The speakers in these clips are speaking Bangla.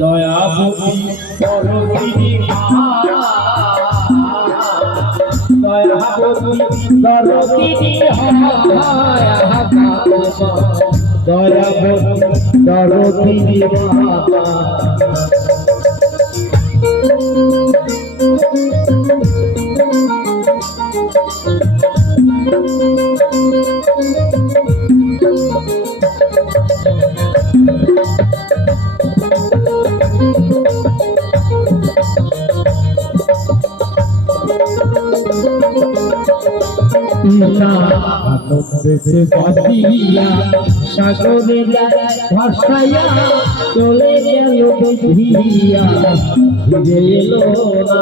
দয়াবতী দরদিনী দয়াবতী দরদিনী দয়াবতী দরদিনী আনন্দে বাঁধিয়া সাগরে ভাসাইয়া চলে গেল ভিড়িয়া ফিরে এলো না।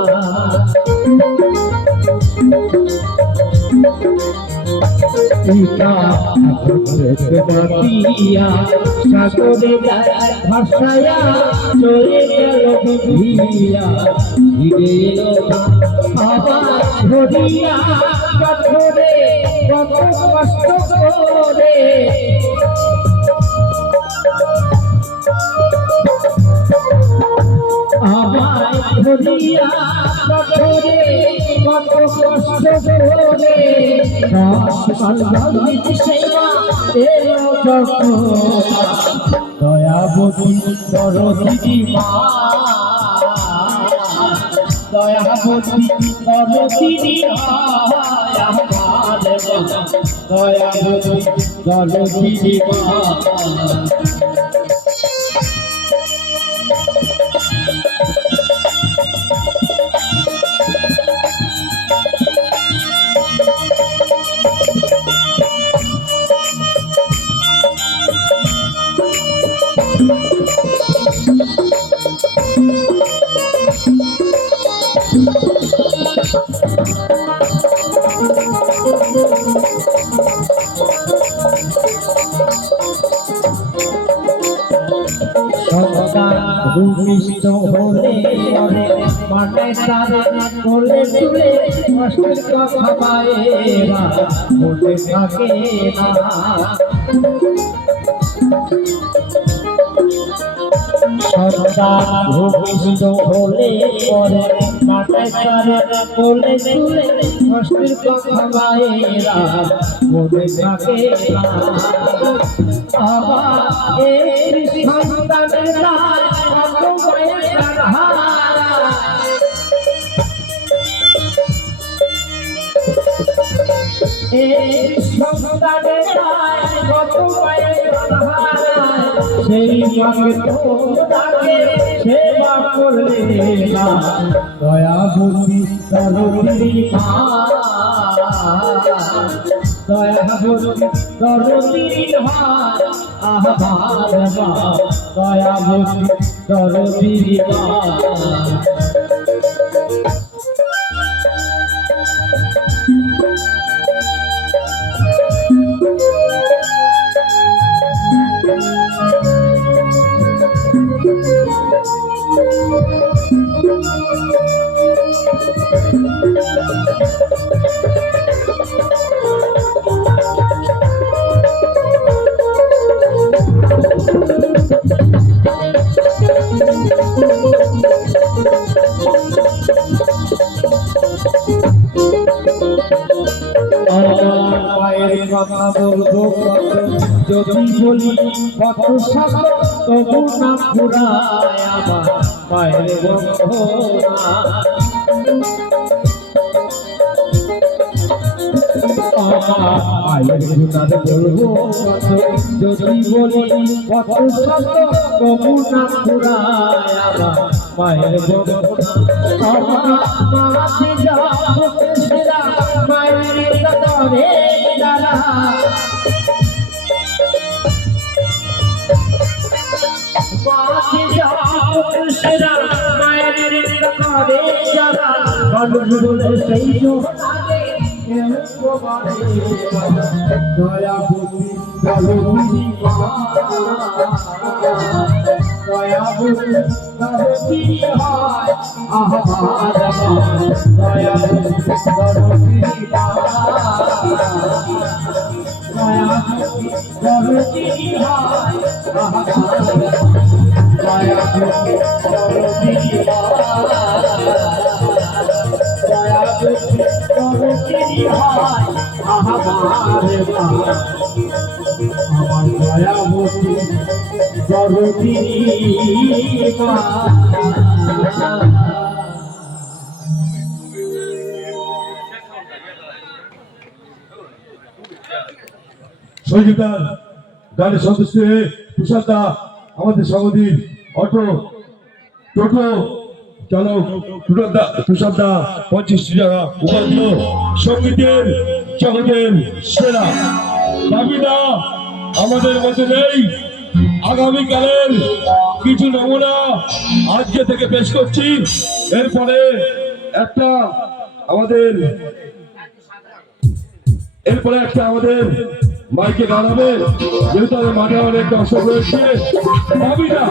বাঁধিয়া সাগরে ভাসাইয়া চলে গেল ভিড়িয়া ফিরে এলো না। আবার ধরিয়া পাথরে কত কষ্ট করে আমায় ধরিয়া পাথরে কত কষ্ট করে সেবা এলো যখন দয়াবতী দরদিনী মা দয়াবতী দরদিনী দয়াবতী দরদিনী ভূমিষ্ঠ হলে মাঠে তারা কোলে তুলে কষ্টের কথা মায়েরা মনে থাকে না। সন্তান ভূমিষ্ঠ হলে পরে মাঠে তারা কোলে তুলে কষ্টের কথা মায়েরা মনে থাকে না। আবার এই সন্তানের সেই মাকে তো ডাকে সেবা করলে না। দয়াবতী দরদিনী মা দয়াবতী দরদিনী মা আমার মা দয়াবতী দরদিনী মা। মায়ের কথা বলবো যদি বলি কত সাথে তবু না ফুরায় আমার মায়ের বন্ধনা। মায়ের গুণার বলবো যদি বলি কত সাথে তবু না ফুরায় আমার মায়ের বন্ধনা। মায়ের দাদা মায়ের সেই দয়াবতী দরদিনী মা দয়াবতী দরদিনী হয় আমার দয়াবতী দরদিনী মা। মায়াবতী দরদিনী হয় মায়াবতী দরদিনী মায়াবতী দরদিনী হয় আমার মায়াবতী দরদিনী সহযোগিতার গানের সদস্য হয়ে তুষারদা আমাদের সহদিন অটো টোটো চালক তুষারদা 25 টাকা উপাধ্য সঙ্গীতের জগতের সেরা দাবিদা আমাদের মধ্যে নেই। আগামীকালের কিছু নমুনা আজকে থেকে পেশ করছি। এরপরে একটা আমাদের মাইকে গান হবে, যেহেতু আমাদের মাঠে অনেক দর্শক রয়েছে। দাবিদা